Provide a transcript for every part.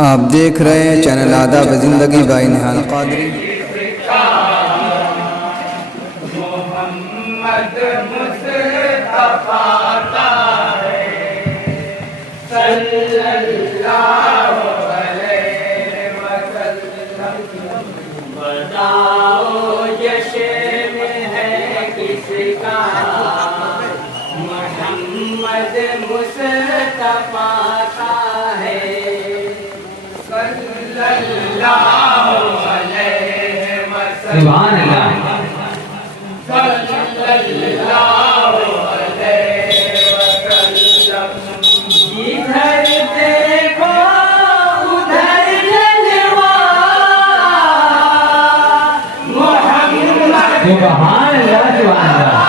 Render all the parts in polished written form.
आप देख रहे हैं चैनल आदाब ज़िंदगी बाई निहाल क़ादरी। मोहम्मद मुस्तफा का सल्लल्लाहु अलैहि वसल्लम। बताओ जश्न है किसका, मोहम्मद मुस्तफा का है सल्लल्लाहु अलैहि वसल्लम। सुभान अल्लाह। सल्लल्लाहु अलैहि वसल्लम। इधर देखो उधर जलवा, मोहम्मद सुभान अल्लाह, सुभान अल्लाह।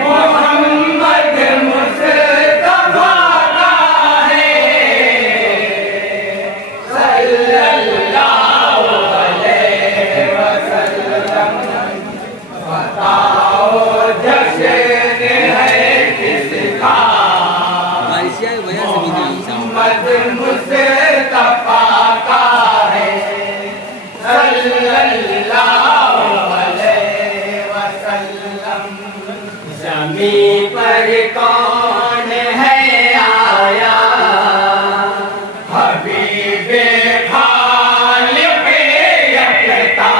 मोहम्मद मुस्तफा का है सल्लल्लाहु अलैहि वसल्लम। बताओ जश्न है किसका, मोहम्मद मुस्तफा का है सल्लल्लाहु अलैहि वसल्लम। ज़मीं पर कौन है आया, हबीबे खालिक़े यकता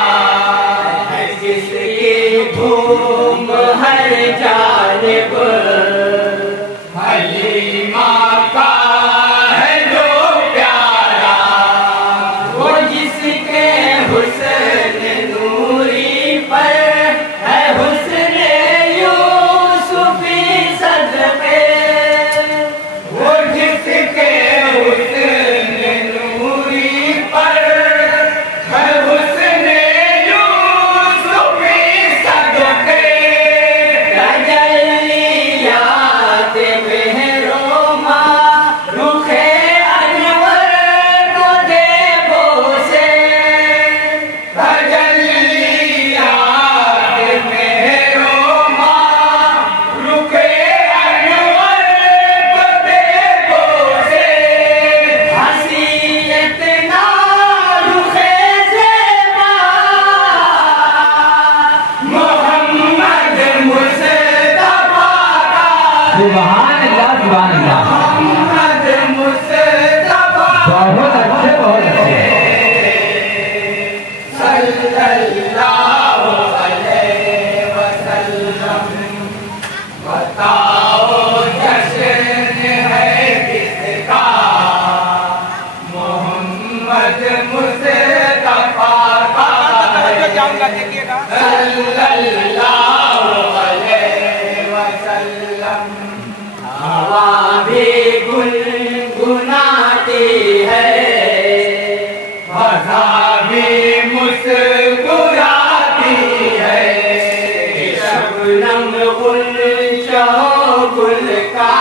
है, जिसकी धूम हर जानिब हलीमा का है जो प्यारा। वो जिसके हुस्न नूरी पर है हुस्न यूसुफी सदके, वो जिसके हुस्न नूरी पर है हुस्न यूसुफी सदके। तजल्लियात मेहरोमा रुखे अनवर को देखो से, तजल्लियात मेहरोमा रुखे अनवर को देखो से। हसीयत ना रुखे ज़ेबा, मोहम्मद मुस्तफा का सुभान अल्लाह, सुभान अल्लाह। मोहम्मद मुस्तफा बहुत अच्छे, बहुत अच्छे। सल्लल्लाहु अलैहि वसल्लम। बताओ जश्न है किसका, मोहम्मद मुस्तफा का सल्लल्लाहु अलैहि वसल्लम। हवा भी गुनगुनाती है, फज़ा भी मुस्कुराती है, शबनम गुलशो गुल का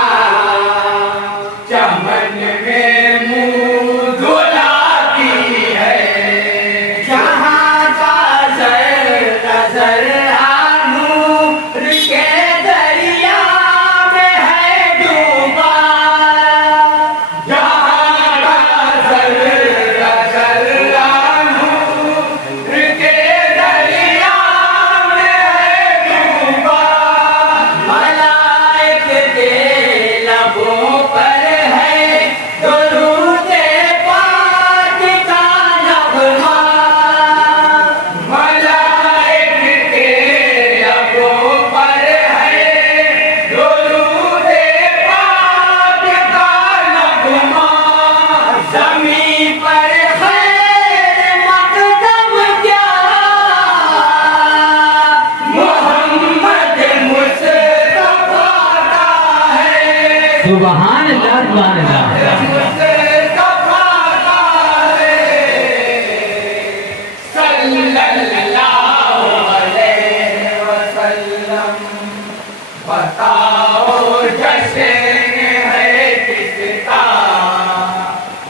चमन में मुँह धुलाती है। जहाँ का नजर नूर के दरिया में है डूबा, जहाँ का नजर नूर के दरिया में है डूबा। मलाइक के लबों पर है दुरूद-ए पाक का नग़मा, मलाइक के लबों पर है दुरूद-ए पाक का नग़मा। ज़मीं पर खैर मक़दम क्या, मोहम्मद मुस्तफा का है सुभान अल्लाह, सुभान अल्लाह। मुस्तफा का है सल्लल्लाहु अलैहि वसल्लम। बताओ जश्न है किसका,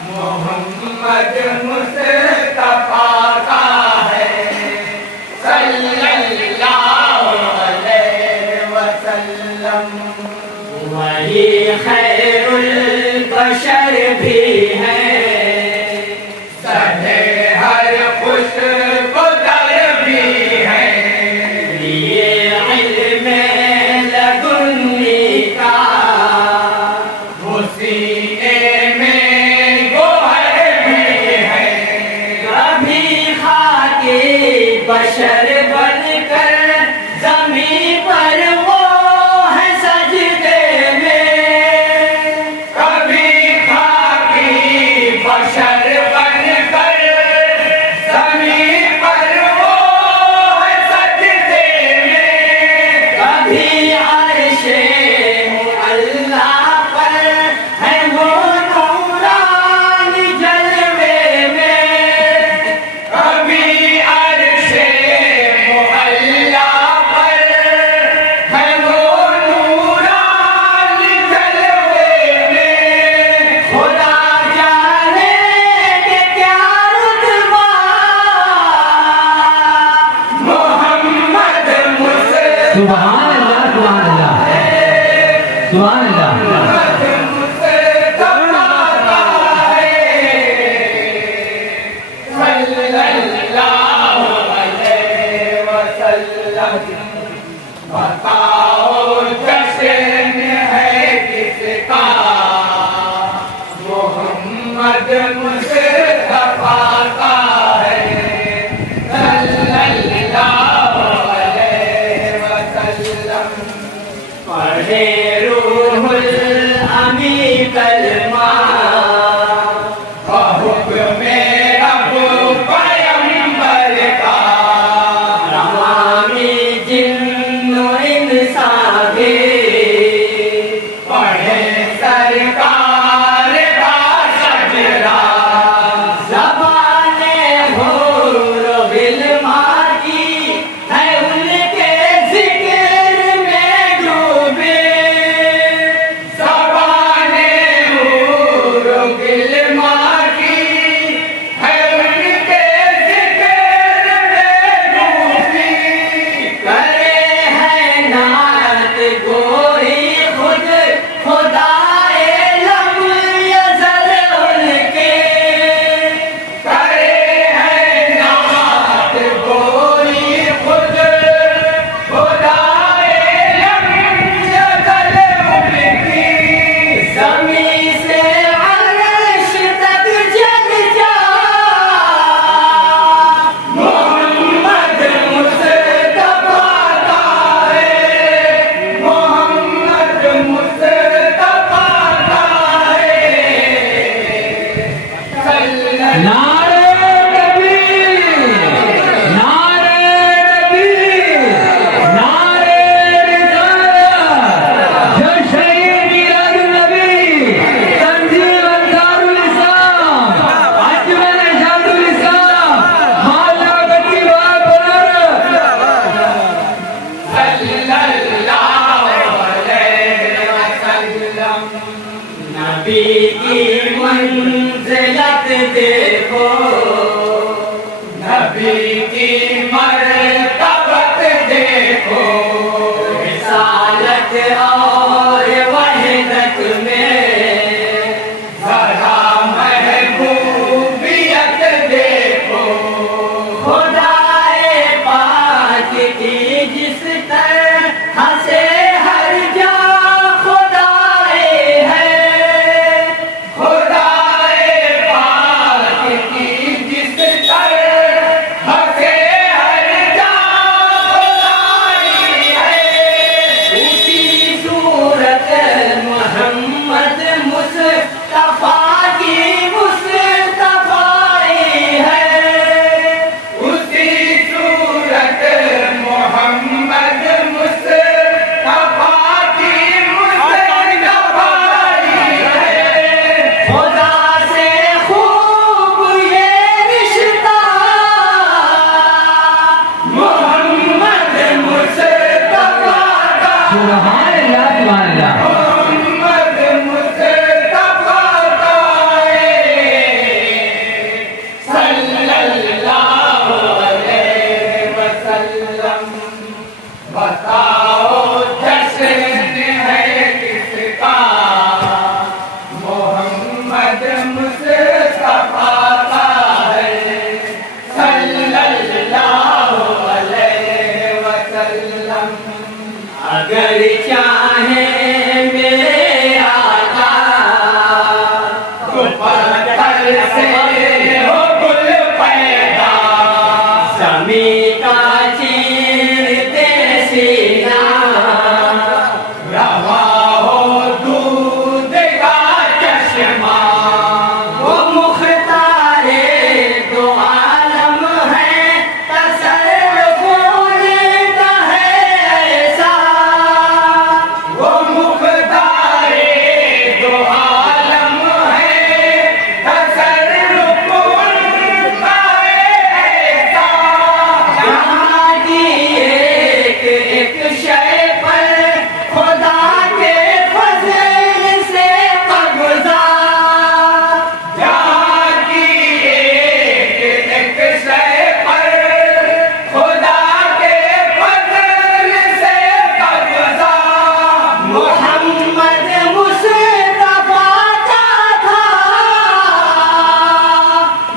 मोहम्मद मुस्तफा का है सल्लल्लाहु अलैहि वसल्लम। वही खैरुल बशर पर भी है, सहे हर खुशबूदार भी है। ये इल्म लदुन्नी का वो सीने में गोहर भी है। कभी खाके बशर बनकर ज़मीं पर वो है सजदे में। कभी खाकी बशर बनकर ज़मीं पर वो है सजदे में। कभी अर्शे अल्लाह पर है वो नूरानी जलवे में। कभी अर्शे अल्लाह पर है वो नूरानी जलवे में। खुदा जाने के क्या रुतबा मोहम्मद मुस्तफा सुभान अल्लाह सुभान अल्लाह सुभान अल्लाह। बताओ जश्न है किसका, मोहम्मद मुस्तफा का है सल्लल्लाहु अलैहि वसल्लम। पढ़े रूहुल अमी कलमा हुक्मे रब पैगंबर का। तमामी जिन्नो इंसान भी पढ़े सरकार का सजरा। ज़बाने हूर बिलमा की है उनके जिक्र में डूबे। ज़बाने हूर बिलमा की है उनके जिक्र में डूबी। करे है नात गोई खुद खुदाए लब यज़ल उनके। करे है नात गोई खुद खुदाए लब यज़ल उनकी। ज़मीं से अर्श तक जग जा मोहम्मद मुस्तफा का है। मोहम्मद मुस्तफा का है सल्लल्लाहु नारे तकबीर नारे तकबीर नारे रिसालत। जो शहीद मिलादुन नबी तंजीम अंसारुल इस्लाम अंजुमन इरशादुल इस्लाम मोहल्ला गद्दी बाग सल्लल्लाहु अलैहि वसल्लम। नबी की मंजिलत देखो, नबी की मर्तबत देखो। रिसालत और वहदत में ज़रा महबूबियत देखो। खुदाए पाक की जिस तरह से हर जा खुदाए है। खुदाए पाक की जिस तरह से हर जा खुदाए है। मोहम्मद मुस्तफा का है सल्लल्लाहु अलैहि वसल्लम। अगर चाहे मेरे आका तो पत्थर से हो गुल पैदा, ज़मी का चीरते सीना, रवा हो दूध का चश्मा। वो मुख्तारे दो आलम है, तसर्रुफ उनका है ऐसा। वो मुख्तारे दो आलम है, तसर्रुफ उनका है ऐसा। जहाँ की एक एक शय पर खुदा के फज़ल से कब्ज़ा, जहाँ की एक एक शय पर खुदा के फज़ल से कब्ज़ा। मोहम्मद मुस्तफा का था,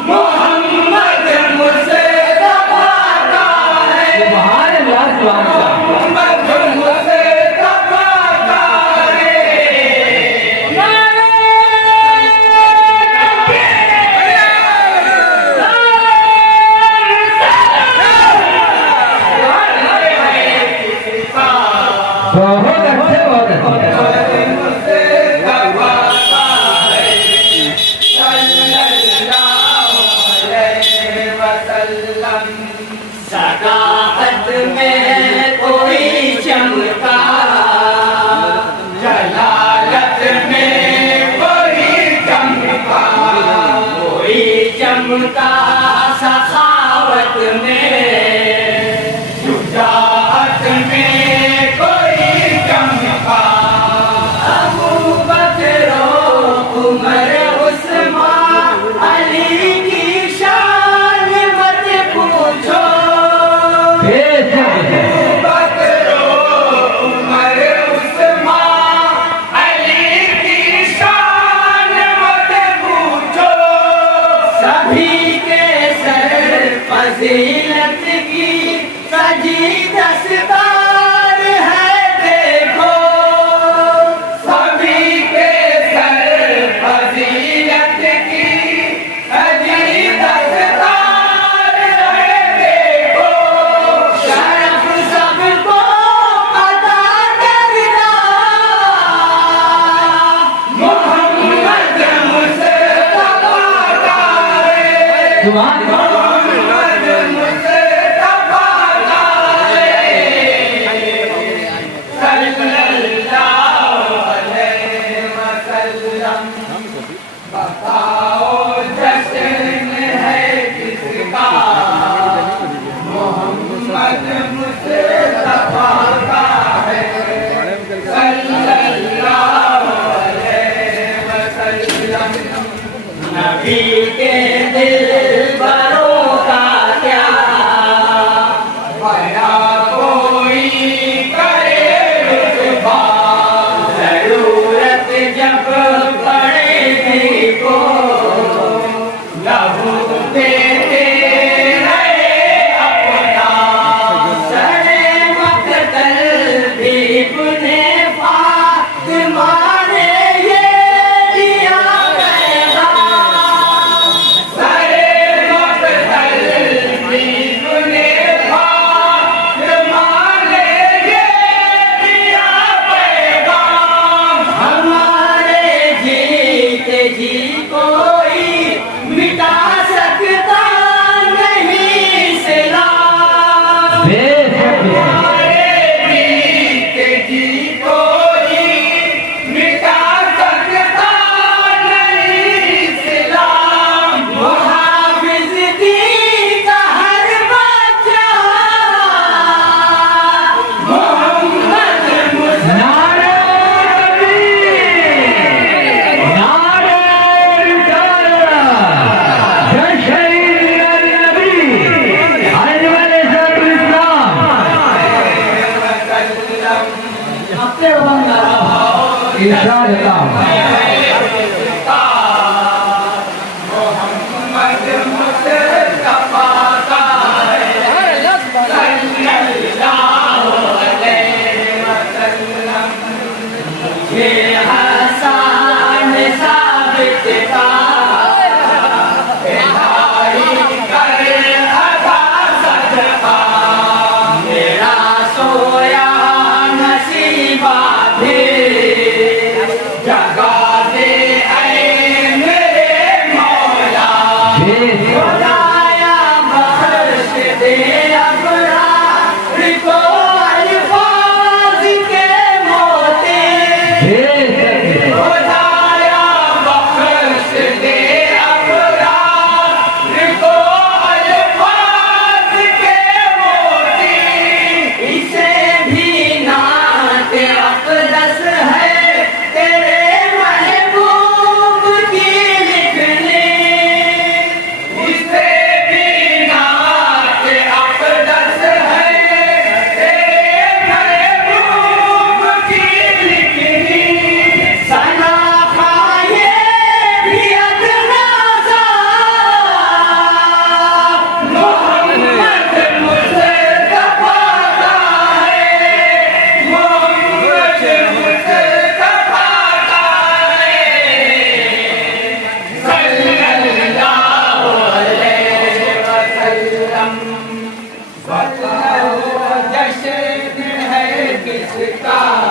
मोहम्मद मुस्तफा का है, सुभान अल्लाह सुभान अल्लाह। मोहम्मद मुस्तफा का है। बहुत अच्छे बहुत अच्छे। सदाकत में कोई चमका, जलालत में कोई चमका, कोई चमका सखावत में, शुजाअत में कोई चमका। अबू बकर उमर उस्मान अली की शान मत पूछो। बेशक अबू बकर उमर उस्मान अली की शान मत पूछो। सभी के सर फजीलत की सजी दस्तार है देखो। सभी के सर फजीलत की सजी दस्तार है देखो। शरफ सबको अता करना, मोहम्मद मुस्तफा का है। सुभान अल्लाह। मोहम्मद मुस्तफा का है सल्लल्लाहु अलैहि वसल्लम। बताओ जश्न है किसका, मोहम्मद मुस्तफा का है सल्लल्लाहु अलैहि वसल्लम। नबी के दिलबरों का क्या बया कोई करे रुतबा। जरूरत जब पड़ेगी को लहू देते रहे अपना। सरे मक़तल भी इब्ने फातिमा ने ये दिया पैगाम। सरे मक़तल भी इब्ने फातिमा ने ये दिया पैगाम। हमारे जीते जी कोई मिटा सकता नहीं इस्लाम। बेशक हमारे जीते जी कोई मिटा सकता नहीं इस्लाम। मुहाफिज दीन का हर बच्चा मोहम्मद मुस्तफा। नारे तकबीर, नारे किसका